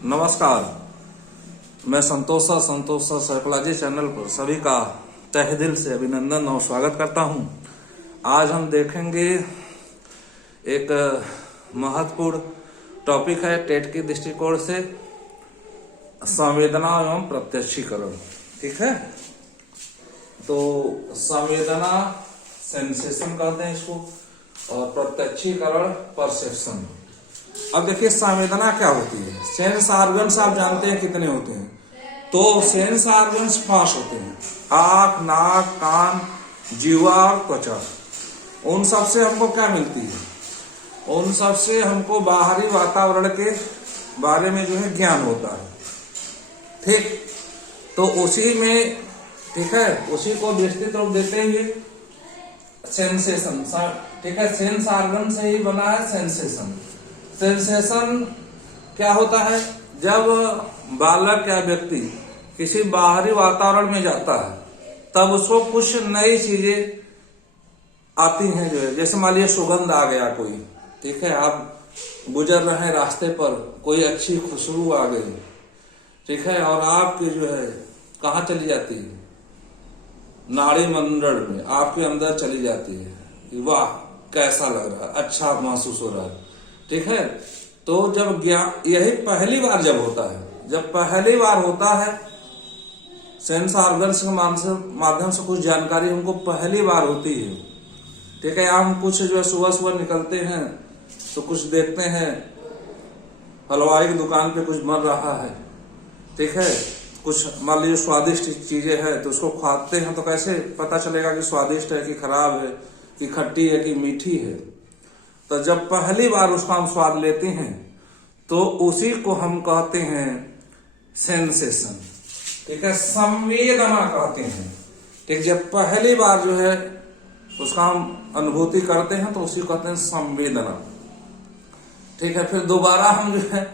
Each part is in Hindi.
नमस्कार, मैं संतोषा साइकोलॉजी चैनल पर सभी का तहे दिल से अभिनंदन और स्वागत करता हूं। आज हम देखेंगे एक महत्वपूर्ण टॉपिक है टेट के दृष्टिकोण से संवेदना एवं प्रत्यक्षीकरण। ठीक है, तो संवेदना सेंसेशन कहते हैं इसको और प्रत्यक्षीकरण परसेप्शन। अब देखिए संवेदना क्या होती है। सेंस ऑर्गन्स आप जानते हैं कितने होते हैं, तो सेंस ऑर्गन्स 5 होते हैं: आंख, नाक, कान, जीवा और त्वचा। उन सब से हमको क्या मिलती है? उन सब से हमको बाहरी वातावरण के बारे में जो है ज्ञान होता है। ठीक, तो उसी में ठीक है, उसी को विस्तृत रूप देते हुए सेंसेशन। ठीक है, सेंस ऑर्गन से ही बना है सेंसेशन। सेंसेशन क्या होता है? जब बालक या व्यक्ति किसी बाहरी वातावरण में जाता है तब उसको कुछ नई चीजें आती हैं, जो है जैसे मान लीजिए सुगंध आ गया कोई। ठीक है, आप गुजर रहे हैं रास्ते पर, कोई अच्छी खुशबू आ गई। ठीक है, और आपकी जो है कहाँ चली जाती है? नाड़ी मंडल में आपके अंदर चली जाती है कि वाह कैसा लग रहा है, अच्छा महसूस हो रहा है। ठीक है, तो जब यही पहली बार जब होता है, जब पहली बार होता है सेंस ऑर्गन्स के माध्यम से कुछ जानकारी हमको पहली बार होती है। ठीक है, हम कुछ जो है सुबह सुबह निकलते हैं तो कुछ देखते हैं हलवाई की दुकान पे कुछ बन रहा है। ठीक है, कुछ मान लीजिए स्वादिष्ट चीजें हैं तो उसको खाते हैं, तो कैसे पता चलेगा कि स्वादिष्ट है कि खराब है कि खट्टी है कि मीठी है? तो जब पहली बार उसका हम स्वाद लेते हैं तो उसी को हम कहते हैं सेंसेशन। ठीक है, संवेदना कहते हैं। ठीक, जब पहली बार जो है उसका हम अनुभूति करते हैं तो उसी को कहते हैं संवेदना। ठीक है, फिर दोबारा हम जो है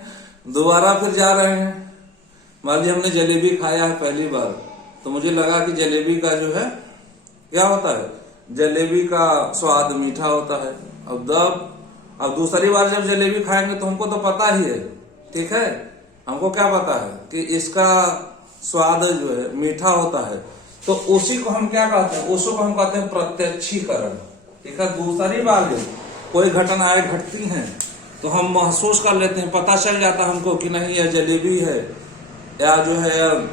दोबारा फिर जा रहे हैं। मान लीजिए हमने जलेबी खाया है पहली बार, तो मुझे लगा कि जलेबी का जो है क्या होता है, जलेबी का स्वाद मीठा होता है। अब दूसरी बार जब जलेबी खाएंगे तो हमको तो पता ही है। ठीक है, हमको क्या पता है कि इसका स्वाद जो है मीठा होता है, तो उसी को हम क्या कहते हैं? उसी को हम कहते हैं प्रत्यक्षीकरण। ठीक है, दूसरी बार जब कोई घटनाएं घटती हैं तो हम महसूस कर लेते हैं, पता चल जाता है हमको कि नहीं यह जलेबी है या जो है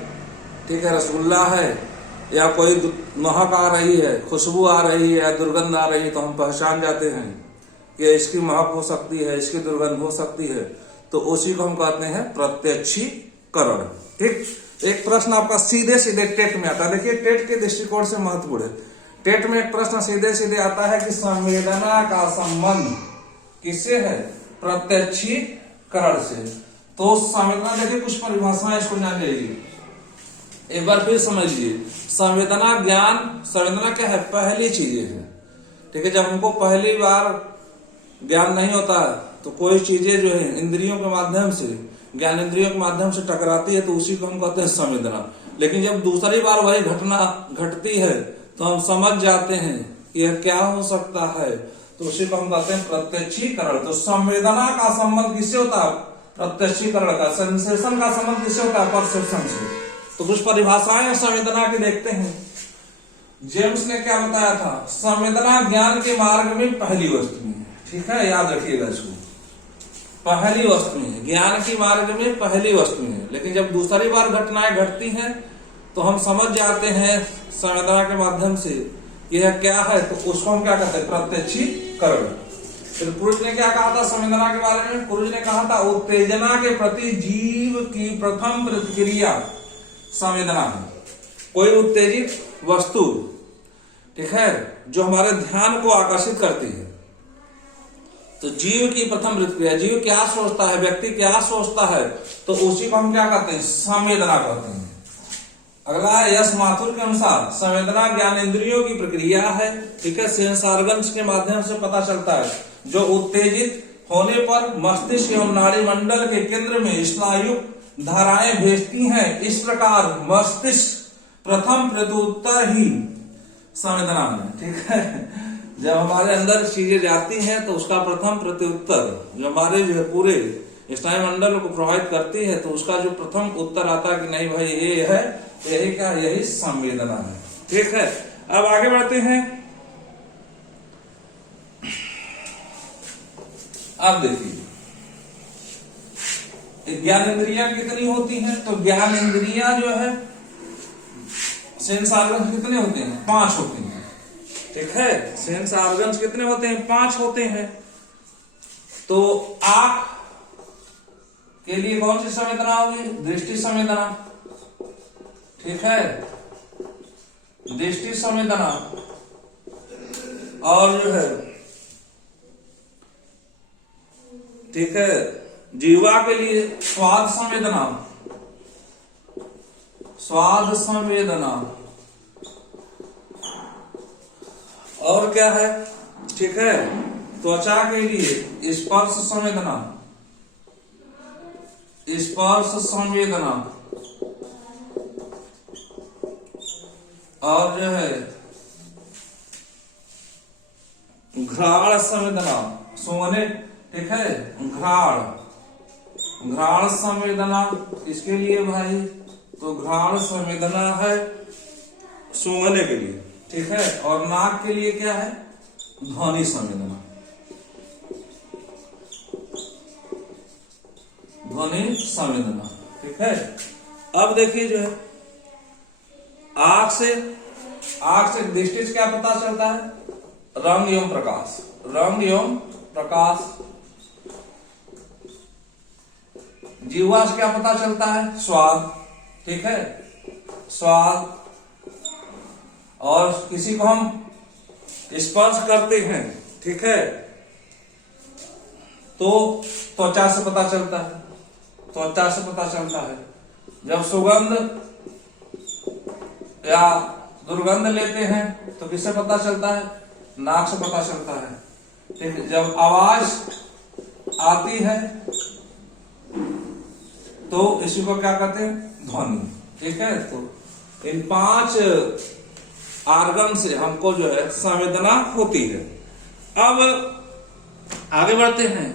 ठीक है रसगुल्ला है, या कोई महक आ रही है, खुशबू आ रही है या दुर्गंध आ रही है, तो हम पहचान जाते हैं कि इसकी महक हो सकती है, इसकी दुर्गंध हो सकती है। तो उसी को हम कहते हैं प्रत्यक्षीकरण। ठीक, एक प्रश्न आपका सीधे सीधे टेट में आता है। देखिए टेट के दृष्टिकोण से महत्वपूर्ण है। टेट में एक प्रश्न सीधे सीधे आता है कि संवेदना का संबंध किससे है? प्रत्यक्षीकरण से। तो संवेदना, देखिए कुछ परिभाषाएं इसको जान लीजिए, एक बार फिर समझ लीजिए। संवेदना ज्ञान, संवेदना क्या है? पहली चीजें है। ठीक है, जब हमको पहली बार ज्ञान नहीं होता तो कोई चीजें जो है इंद्रियों के माध्यम से, ज्ञान इंद्रियों के माध्यम से टकराती है, तो उसी को हम कहते हैं संवेदना। लेकिन जब दूसरी बार वही घटना घटती है तो हम समझ जाते हैं कि यह क्या हो सकता है, तो उसी को हम कहते हैं प्रत्यक्षीकरण। तो संवेदना का संबंध किससे होता है? प्रत्यक्षीकरण का। सेंसेशन का संबंध किससे होता है? परसेप्शन से। तो कुछ परिभाषाएं संवेदना की देखते हैं। जेम्स ने क्या बताया था? संवेदना ज्ञान के मार्ग में पहली वस्तु है। ठीक है, याद रखिएगा इसको, पहली वस्तु है, ज्ञान की मार्ग में पहली वस्तु है। लेकिन जब दूसरी बार घटनाएं घटती हैं तो हम समझ जाते हैं संवेदना के माध्यम से यह क्या है, तो उसको हम क्या कहते हैं? प्रत्यक्षीकरण। फिर पुरुष ने क्या कहा था संवेदना के बारे में? पुरुष ने कहा था उत्तेजना के प्रति जीव की प्रथम प्रतिक्रिया संवेदना है। कोई उत्तेजित वस्तु, ठीक है, जो हमारे ध्यान को आकर्षित करती है, तो जीव की प्रथम प्रतिक्रिया, जीव क्या सोचता है, व्यक्ति क्या सोचता है, तो उसी को हम क्या कहते हैं? संवेदना कहते हैं। अगला है यश माथुर के अनुसार संवेदना ज्ञान इंद्रियों की प्रक्रिया है। ठीक है, सेंस ऑर्गन्स के माध्यम से पता चलता है, जो उत्तेजित होने पर मस्तिष्क एवं नाड़ी मंडल के केंद्र में स्नायु धाराएं भेजती हैं। इस प्रकार मस्तिष्क प्रथम प्रत्युत्तर ही संवेदना है। ठीक है, जब हमारे अंदर चीजें जाती हैं तो उसका प्रथम प्रत्युत्तर जो हमारे जो है पूरे स्नायुमंडल को प्रभावित करती है, तो उसका जो प्रथम उत्तर आता है कि नहीं भाई ये है, यही क्या, यही संवेदना है। ठीक है, अब आगे बढ़ते हैं। अब देखिए ज्ञानेंद्रियां कितनी होती हैं, तो ज्ञानेंद्रियां जो है सेंस ऑर्गन्स कितने होते हैं, 5 होते हैं। ठीक है, सेंस ऑर्गन्स कितने होते हैं, 5 होते हैं। तो आंख के लिए कौन सी संवेदना होगी, दृष्टि संवेदना। ठीक है, दृष्टि संवेदना। और जो है ठीक है, जीवा के लिए स्वाद संवेदना, स्वाद संवेदना। और क्या है, ठीक है, त्वचा के लिए स्पर्श संवेदना, स्पर्श संवेदना। और जो है घ्राण संवेदना, सूंघने। ठीक है, घ्राण, घ्राण संवेदना इसके लिए भाई, तो घ्राण संवेदना है सूंघने के लिए। ठीक है, और नाक के लिए क्या है, ध्वनि संवेदना, ध्वनि संवेदना। ठीक है, अब देखिए जो है आंख से दृष्टि से क्या पता चलता है, रंग एवं प्रकाश, रंग एवं प्रकाश। जीवा से क्या पता चलता है, स्वाद। ठीक है, स्वाद। और किसी को हम स्पर्श करते हैं, ठीक है, तो त्वचा से पता चलता है, त्वचा से पता चलता है। जब सुगंध या दुर्गंध लेते हैं तो किससे पता चलता है, नाक से पता चलता है। ठीक है, जब आवाज आती है तो इसी को क्या कहते हैं, ध्वनि। ठीक है, तो इन 5 ऑर्गन से हमको जो है संवेदना होती है। अब आगे बढ़ते हैं।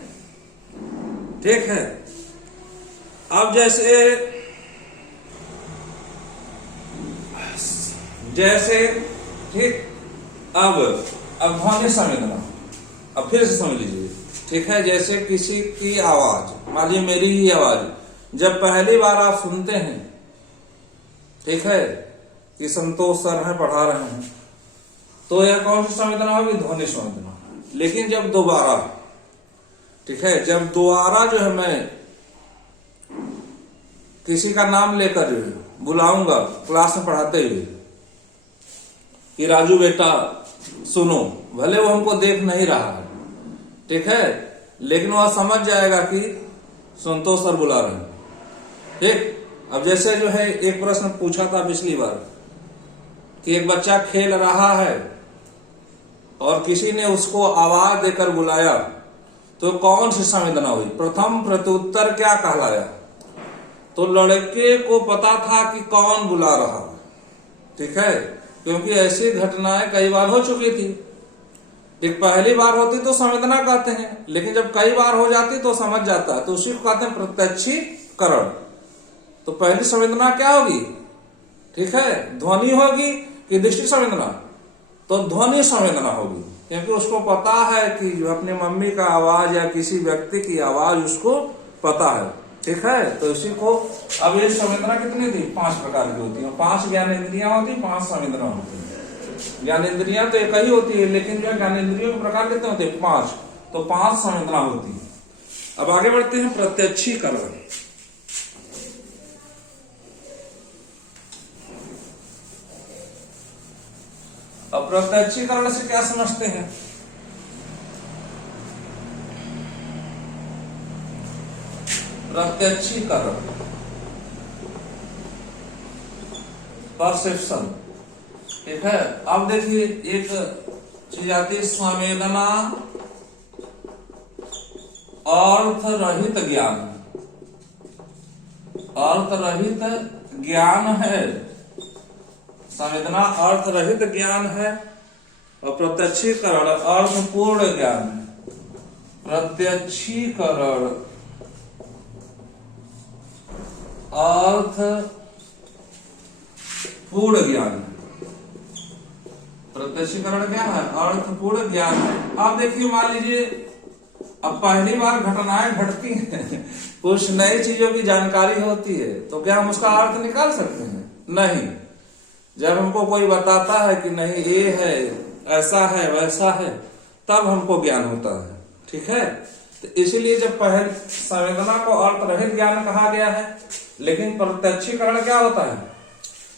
ठीक है, अब जैसे ठीक, अब ध्वनि संवेदना, अब फिर से समझ लीजिए। ठीक है, जैसे किसी की आवाज, मान लीजिए मेरी ही आवाज जब पहली बार आप सुनते हैं, ठीक है, कि संतोष सर हैं पढ़ा रहे हैं, तो यह कौन सी संवेदना होगी, ध्वनि संवेदना। लेकिन जब दोबारा, ठीक है, जब दोबारा जो है मैं किसी का नाम लेकर जो है बुलाऊंगा क्लास में पढ़ाते हुए कि राजू बेटा सुनो, भले वो हमको देख नहीं रहा है, ठीक है, लेकिन वह समझ जाएगा कि संतोष सर बुला रहे हैं। ठीक, अब जैसे जो है एक प्रश्न पूछा था पिछली बार कि एक बच्चा खेल रहा है और किसी ने उसको आवाज देकर बुलाया, तो कौन सी संवेदना हुई, प्रथम प्रत्युत्तर क्या कहलाया, तो लड़के को पता था कि कौन बुला रहा है। ठीक है, क्योंकि ऐसी घटनाएं कई बार हो चुकी थी। एक पहली बार होती तो संवेदना कहते हैं, लेकिन जब कई बार हो जाती तो समझ जाता है, तो उसी को कहते हैं प्रत्यक्षीकरण। तो पहली संवेदना क्या होगी, ठीक है, ध्वनि होगी कि दृष्टि संवेदना, तो ध्वनि संवेदना होगी, क्योंकि उसको पता है कि जो अपने मम्मी का आवाज या किसी व्यक्ति की आवाज उसको पता है। ठीक है, तो इसी को, अब ये संवेदना कितनी थी, 5 प्रकार की होती है। 5 ज्ञानेंद्रियां होती, 5 संवेदना होती है। ज्ञानेंद्रियां तो एक ही होती है, लेकिन जो ज्ञानेंद्रियों के प्रकार कितने होते हैं, 5, तो 5 संवेदना होती है। अब आगे बढ़ते हैं, प्रत्यक्षीकरण। अब प्रत्यक्षीकरण से क्या समझते हैं, प्रत्यक्षीकरण, परसेप्शन। ठीक है, अब देखिए एक चीज आती है संवेदना, अर्थ रहित ज्ञान, अर्थ रहित ज्ञान है, संवेदना अर्थ रहित ज्ञान है, और प्रत्यक्षीकरण अर्थपूर्ण ज्ञान है। प्रत्यक्षीकरण अर्थ पूर्ण ज्ञान। प्रत्यक्षीकरण क्या है? अर्थपूर्ण ज्ञान है। आप देखिए, मान लीजिए अब पहली बार घटनाएं घटती हैं, कुछ नई चीजों की जानकारी होती है, तो क्या हम उसका अर्थ निकाल सकते हैं? नहीं। जब हमको कोई बताता है कि नहीं ये है, ऐसा है, वैसा है, तब हमको ज्ञान होता है। ठीक है, तो इसीलिए जब पहले संवेदना को अर्थ रहित ज्ञान कहा गया है, लेकिन प्रत्यक्षीकरण क्या होता है?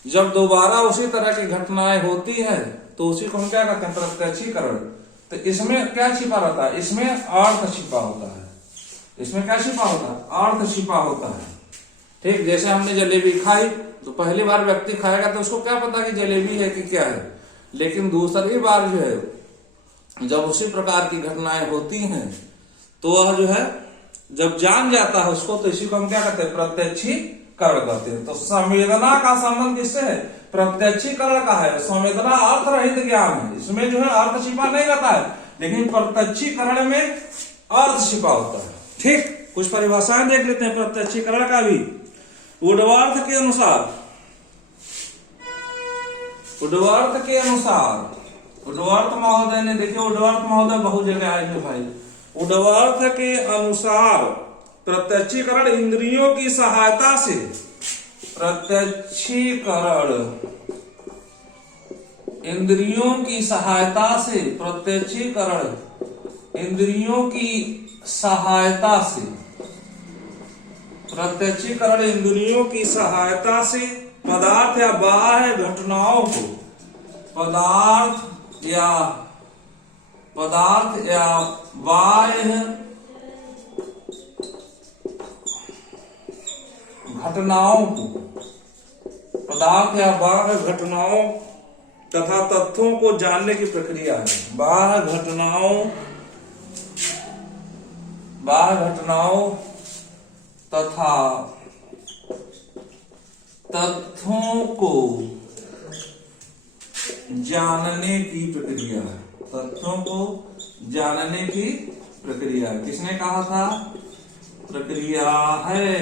जब दोबारा उसी तरह की घटनाएं होती है तो उसी को हम क्या कहते हैं? प्रत्यक्षीकरण। तो इसमें क्या छिपा रहता है? इसमें अर्थ छिपा होता है। इसमें क्या छिपा होता है? अर्थ छिपा होता है। ठीक, जैसे हमने जलेबी खाई तो पहली बार व्यक्ति खाएगा तो उसको क्या पता कि जलेबी है कि क्या है, लेकिन दूसरी बार जो है जब उसी प्रकार की घटनाएं होती हैं तो वह जो है जब जान जाता है उसको, तो इसी को हम क्या कहते हैं? प्रत्यक्षीकरण कहते हैं। तो संवेदना का संबंध किससे है? प्रत्यक्षीकरण का है। संवेदना अर्थ रहित ज्ञान है, इसमें जो है अर्थ छिपा नहीं रहता है, लेकिन प्रत्यक्षीकरण में अर्थ छिपा होता है। ठीक, कुछ परिभाषाएं देख लेते हैं प्रत्यक्षीकरण का भी। उड्डवार्थ के अनुसार, उड्डवार्थ के अनुसार, उड्डवार्थ महोदय ने, देखिए उड्डवार्थ महोदय बहुत जगह आएंगे भाई। उड्डवार्थ के अनुसार प्रत्यक्षीकरण इंद्रियों की सहायता से, प्रत्यक्षीकरण इंद्रियों की सहायता से, प्रत्यक्षीकरण इंद्रियों की सहायता से, प्रत्यक्षीकरण इंद्रियों की सहायता से पदार्थ या बाह्य घटनाओं को, पदार्थ या बाह्य घटनाओं को, पदार्थ या बाह्य घटनाओं तथा तथ्यों को जानने की प्रक्रिया है। बाह्य घटनाओं तथा तथ्यों को जानने की प्रक्रिया है। तथ्यों को जानने की प्रक्रिया, किसने कहा था? प्रक्रिया है।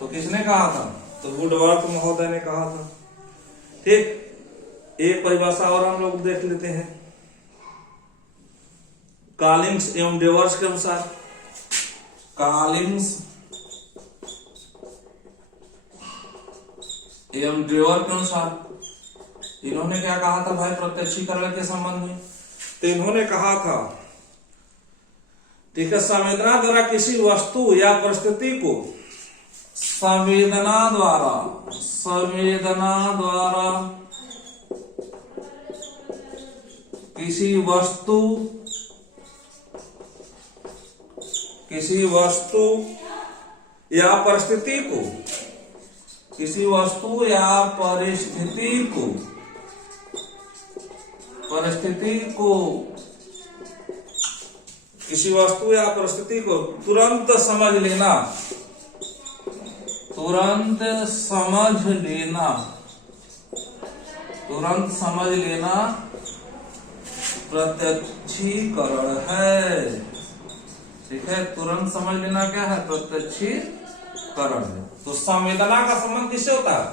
तो किसने कहा था? तो वुडवर्थ महोदय ने कहा था। ठीक, एक परिभाषा और हम लोग देख लेते हैं कॉलिंग्स एवं डेवर्स के अनुसार। कॉलिंग्स एवं डेवर के अनुसार इन्होंने क्या कहा था भाई प्रत्यक्षीकरण के संबंध में? तो इन्होंने कहा था, ठीक है, संवेदना द्वारा किसी वस्तु या परिस्थिति को, संवेदना द्वारा किसी वस्तु या परिस्थिति को, किसी वस्तु या परिस्थिति को तुरंत समझ लेना, प्रत्यक्षीकरण है। ठीक है, तुरंत समझ लेना क्या है? प्रत्यक्षीकरण है। तो संवेदना का संबंध किससे होता है?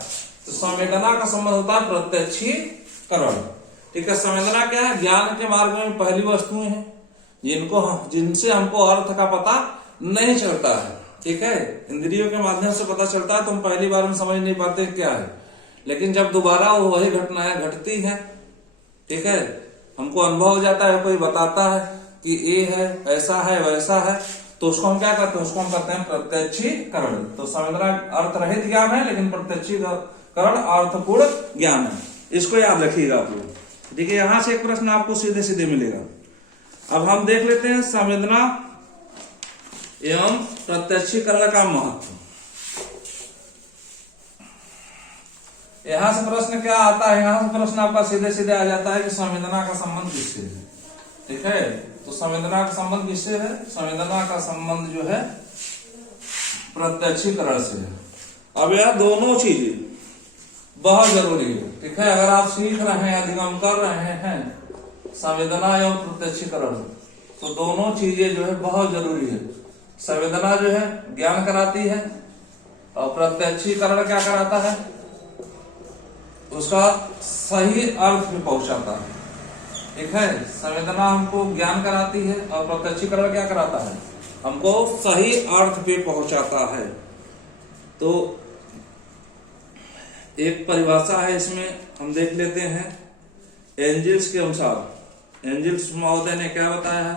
तो संवेदना का संबंध होता है प्रत्यक्षीकरण। ठीक है, संवेदना क्या है? ज्ञान के मार्ग में पहली वस्तुएं हैं जिनसे हमको अर्थ का पता नहीं चलता है। ठीक है, इंद्रियों के माध्यम से पता चलता है तो हम पहली बार में समझ नहीं पाते क्या है, लेकिन जब दोबारा वही घटनाएं घटती हैं, ठीक है, हमको अनुभव हो जाता है, कोई बताता है कि ये है, ऐसा है, वैसा है, तो उसको हम क्या करते हैं? उसको हम करते हैं प्रत्यक्षीकरण। तो संवेदना अर्थ रहित ज्ञान है, लेकिन प्रत्यक्षीकरण अर्थपूर्ण ज्ञान है। इसको याद रखिएगा आप लोग। देखिए, यहां से एक प्रश्न आपको सीधे सीधे मिलेगा। अब हम देख लेते हैं संवेदना एवं प्रत्यक्षीकरण का महत्व। यहां से प्रश्न क्या आता है? यहां से प्रश्न आपका सीधे सीधे आ जाता है कि संवेदना का संबंध किससे है। ठीक है, तो संवेदना का संबंध किससे है? संवेदना का संबंध जो है प्रत्यक्षीकरण से है। अब यह दोनों चीजें बहुत जरूरी है। ठीक है, अगर आप सीख रहे हैं, अधिगम कर रहे हैं संवेदना एवं प्रत्यक्षीकरण, तो दोनों चीजें जो है बहुत जरूरी है। संवेदना जो है ज्ञान कराती है, और प्रत्यक्षीकरण क्या कराता है, उसका सही अर्थ में पहुंचाता है। ठीक है, संवेदना हमको ज्ञान कराती है और प्रत्यक्षीकरण क्या कराता है, हमको सही अर्थ पे पहुंचाता है। तो एक परिभाषा है इसमें, हम देख लेते हैं। एंजिल्स के अनुसार, एंजिल्स महोदय ने क्या बताया है,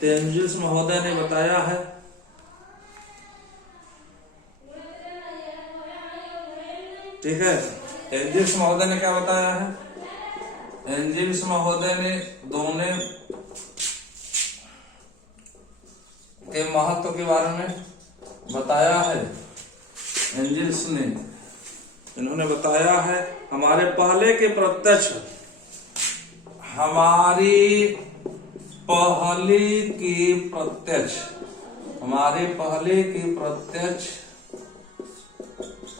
तो एंजिल्स महोदय ने बताया है ठीक है, एंजिल्स महोदय ने क्या बताया है, एंजिल्स महोदय ने दोनों के महत्व के बारे में बताया है। एंजिल्स ने, इन्होंने बताया है हमारे पहले के प्रत्यक्ष, हमारी पहले की प्रत्यक्ष, हमारे पहले की प्रत्यक्ष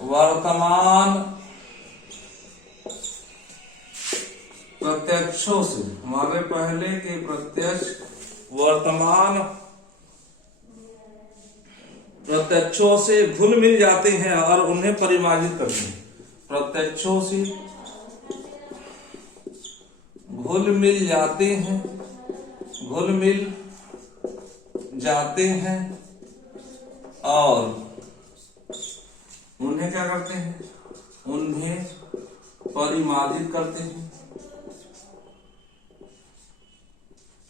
वर्तमान प्रत्यक्षों से, हमारे पहले के प्रत्यक्ष वर्तमान प्रत्यक्षों से घुल मिल जाते हैं और उन्हें परिमार्जित करते हैं। प्रत्यक्षों से घुल मिल जाते हैं, घुल मिल जाते हैं और उन्हें क्या करते हैं, उन्हें परिमार्जित करते हैं,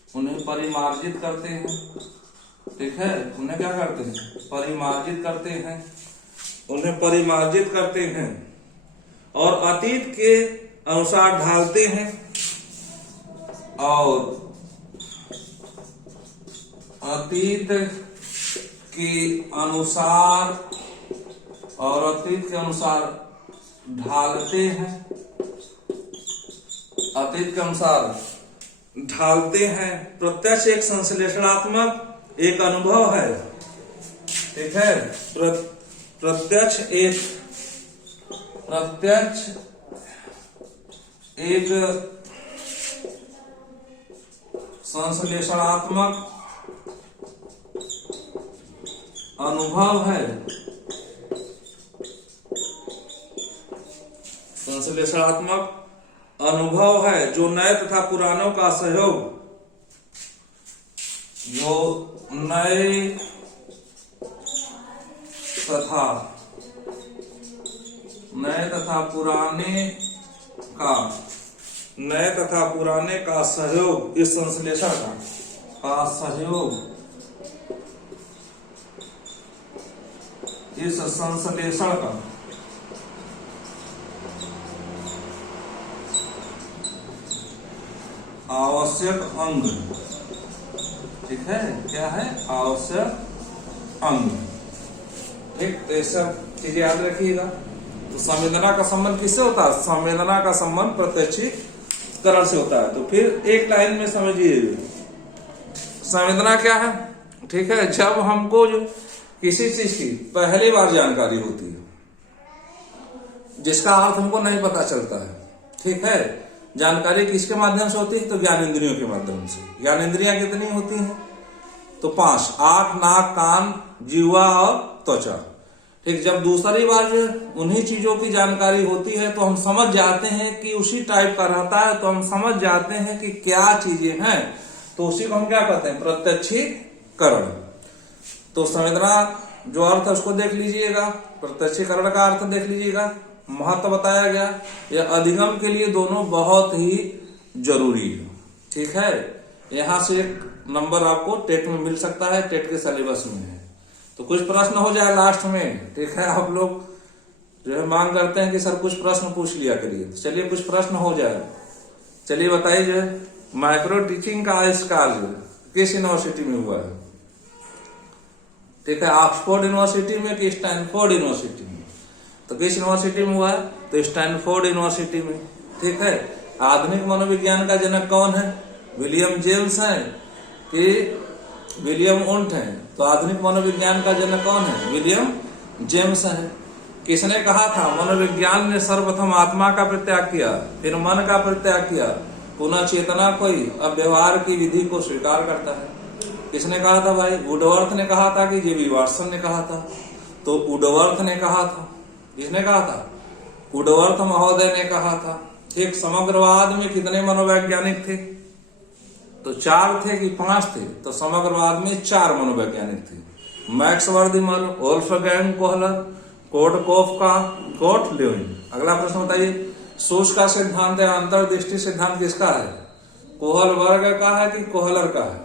उन्हें परिमार्जित करते हैं। ठीक है, उन्हें क्या करते हैं, परिमार्जित करते हैं, उन्हें परिमार्जित करते हैं और अतीत के अनुसार ढालते हैं और अतीत के अनुसार ढालते हैं, अतीत के अनुसार ढालते हैं। प्रत्यक्ष एक संश्लेषणात्मक एक अनुभव है। ठीक है, प्रत्यक्ष एक संश्लेषणात्मक अनुभव है, संश्लेषणात्मक अनुभव है जो नए तथा पुरानों का सहयोग, जो नए तथा पुराने का सहयोग, इस संश्लेषण का सहयोग, इस संश्लेषण का आवश्यक अंग। ठीक है, क्या है, आवश्यक अंग। ठीक, तो ये सब चीजें याद रखिएगा। तो संवेदना का संबंध किससे होता है, संवेदना का संबंध प्रत्यक्षीकरण से होता है। तो फिर एक लाइन में समझिए, संवेदना क्या है। ठीक है, जब हमको जो किसी चीज की पहली बार जानकारी होती है, जिसका अर्थ हमको नहीं पता चलता है। ठीक है, जानकारी किसके माध्यम से होती है, तो ज्ञान इंद्रियों के माध्यम से। ज्ञान इंद्रियां कितनी होती हैं, तो 5, आंख, नाक, कान, जीवा और त्वचा। ठीक, जब दूसरी बार जो उन्हीं चीजों की जानकारी होती है तो हम समझ जाते हैं कि उसी टाइप का रहता है, तो हम समझ जाते हैं कि क्या चीजें हैं, तो उसी को हम क्या कहते हैं, प्रत्यक्षीकरण। तो संवेदना जो अर्थ है उसको देख लीजिएगा, प्रत्यक्षीकरण का अर्थ देख लीजिएगा, महत्व बताया गया। यह अधिगम के लिए दोनों बहुत ही जरूरी है। ठीक है, यहां से एक नंबर आपको टेट में मिल सकता है, टेट के सिलेबस में है। तो कुछ प्रश्न हो जाए लास्ट में। ठीक है, आप लोग जो है मांग करते हैं कि सर कुछ प्रश्न पूछ लिया करिए, तो चलिए कुछ प्रश्न हो जाए। चलिए बताइए, जो है माइक्रो टीचिंग का आविष्कार जो किस यूनिवर्सिटी में हुआ है। ठीक है, ऑक्सफोर्ड यूनिवर्सिटी में कि स्टैनफोर्ड यूनिवर्सिटी में, तो किस यूनिवर्सिटी में हुआ है, तो स्टैनफोर्ड यूनिवर्सिटी में। ठीक है, आधुनिक मनोविज्ञान का जनक कौन है, विलियम जेम्स है कि विलियम वुंट है, तो आधुनिक मनोविज्ञान का जनक कौन है, विलियम जेम्स है। किसने कहा था, मनोविज्ञान ने सर्वप्रथम आत्मा का परित्याग किया, फिर मन का परित्याग किया, पुनः चेतना कोई अब व्यवहार की विधि को स्वीकार करता है। किसने कहा था भाई, वुडवर्थ ने कहा था कि जेबी वाटसन ने कहा था। तो उडवर्थ ने कहा था। किसने कहा था? उडवर्थ महोदय ने कहा था। ठीक, समग्रवाद में कितने मनोवैज्ञानिक थे? तो 4 थे कि 5 थे? तो समग्रवाद में 4 मनोवैज्ञानिक थे। Max Wertheimer, Wolfgang Kohler, Kurt Koffka, Kurt Lewin. अगला प्रश्न बताइए, सोच का सिद्धांत या अंतर्दृष्टि सिद्धांत किसका है? कोहलबर्ग का है कि कोहलर का है?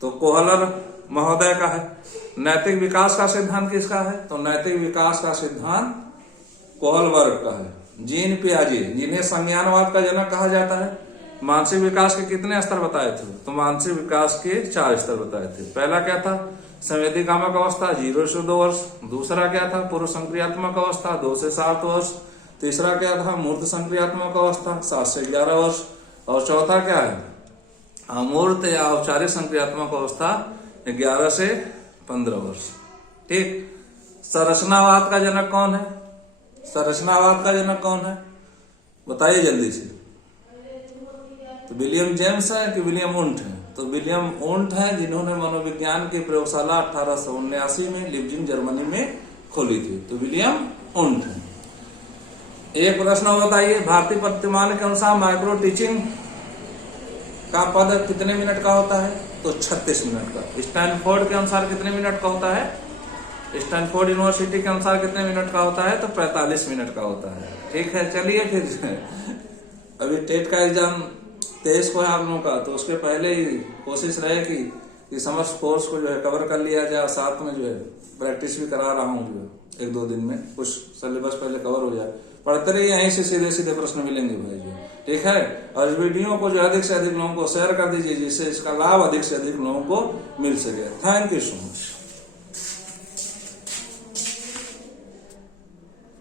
तो कोहलर महोदय का है। नैतिक विकास का सिद्धांत किसका है? तो नैतिक विकास का सिद्धांत कोहलबर्ग का है। जीन पियाजे, जिन्हें संज्ञानवाद का जनक कहा जाता है, मानसिक विकास के कितने स्तर बताए थे? तो मानसिक विकास के 4 स्तर बताए थे। पहला क्या था? संवेदी कामक अवस्था 0 से 2 वर्ष। दूसरा क्या था? पूर्व संक्रियात्मक अवस्था 2 से 7 वर्ष। तीसरा क्या था? मूर्त संक्रियात्मक अवस्था 7 से 11 वर्ष। और चौथा क्या है? अमूर्त या औपचारिक संक्रियात्मक अवस्था 11 से 15 वर्ष। ठीक, संरचनावाद का जनक कौन है? संरचनावाद का जनक कौन है? बताइए जल्दी से। तो विलियम जेम्स है कि विलियम वुंट है? तो विलियम वुंट है, जिन्होंने मनोविज्ञान की प्रयोगशाला 1879 में लिप्जिग जर्मनी में खोली थी। तो विलियम वुंट है। एक प्रश्न और बताइए, भारतीय प्रतिमान के अनुसार माइक्रो टीचिंग का पद कितने मिनट का होता है? तो 36 मिनट का। स्टैनफोर्ड के अनुसार कितने मिनट का होता है? स्टैनफोर्ड यूनिवर्सिटी के अनुसार कितने मिनट का होता है? तो 45 मिनट का होता है। ठीक है, चलिए फिर अभी टेट का एग्जाम 23 को है आप लोगों का, तो उसके पहले ही कोशिश रहे कि समस्त कोर्स को जो है कवर कर लिया जाए। साथ में जो है प्रैक्टिस भी करा रहा हूँ, जो है 1-2 दिन में कुछ सिलेबस पहले कवर हो जाए। पढ़ते रहिए, यहीं से सीधे सीधे प्रश्न मिलेंगे भाई जी। ठीक है, और इस वीडियो को जो अधिक से अधिक लोगों को शेयर कर दीजिए, जिससे इसका लाभ अधिक से अधिक लोगों को मिल सके। Thank you so much.